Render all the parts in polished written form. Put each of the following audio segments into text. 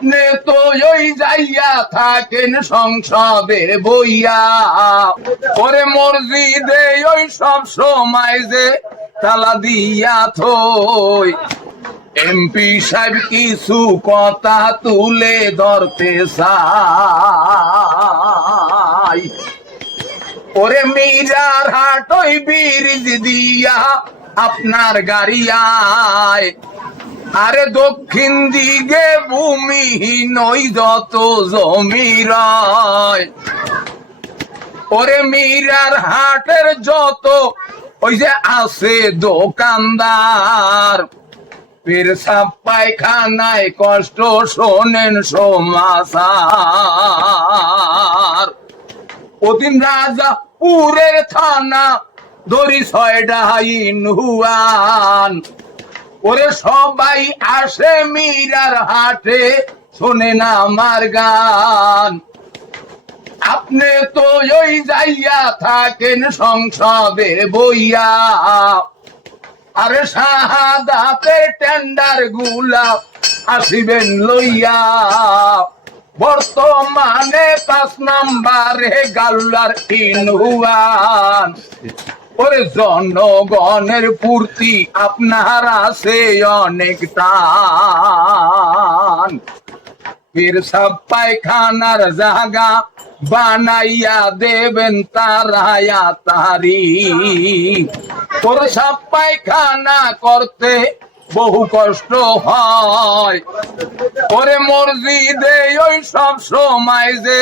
আপনি তো ওই যাইয়া থাকেন সংসদে বইয়া, ওরে মসজিদে ওই সব সময় যে তালা দিয়া থই। এমপি সাহেব কিছু কথা তুলে ধরতে চাই। ওরে মিরার হাট ওই ব্রিজ দিয়া আপনার গাড়ি আয়, আরে দক্ষিণ দিকে ভূমিহীন ওই যত জমি রয়। ওরে মিরার হাটের যত ওই যে আছে দোকানদার, পেরসাব পায়খানায় কষ্ট শোনেন সমাচার। ওদিন রাজাপুরের থানা দড়ি 6টা ইউনিয়ন, ওরে সবাই আসে মিরার হাটে শোনেন আমার গান। আপনি তো ওই যাইয়া থাকেন সংসদে বইয়া, আরে শাহাদাতের টেন্ডার গুলা আসিবেন লইয়া। বর্তমানে 5 নম্বরে গাল্লার ইউনিয়ন, ওরে জনগণের পূর্তি আপনার আছে অনেক টান। পেরসাব পায়খানার জায়গা বানাইয়া দেবেন তারায়া তারি, পেরসাব পায়খানা করতে বহু কষ্ট হয়। ওরে মসজিদে ওই সব সময় যে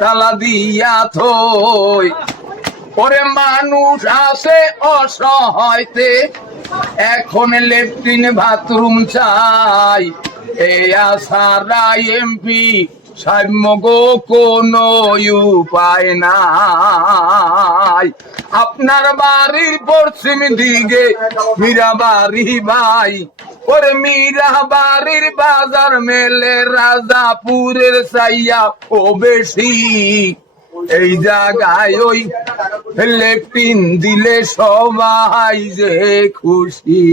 তালা দিয়া থই। ওরে মানুষ আছে অসহায়তে এখন লেট্রিন বাথরুম চাই, এ আশারা এমপি সাম্যগো কোনো উপায় নাই। আপনার বাড়ির পশ্চিম দিকে মীরা বাড়ি ভাই, ওরে মীরা বাড়ির বাজার মেলে রাজাপুরের চাইয়া ও বেশি। এই জায়গায় ওই লেট্রিন দিলে সবাই যে খুশি।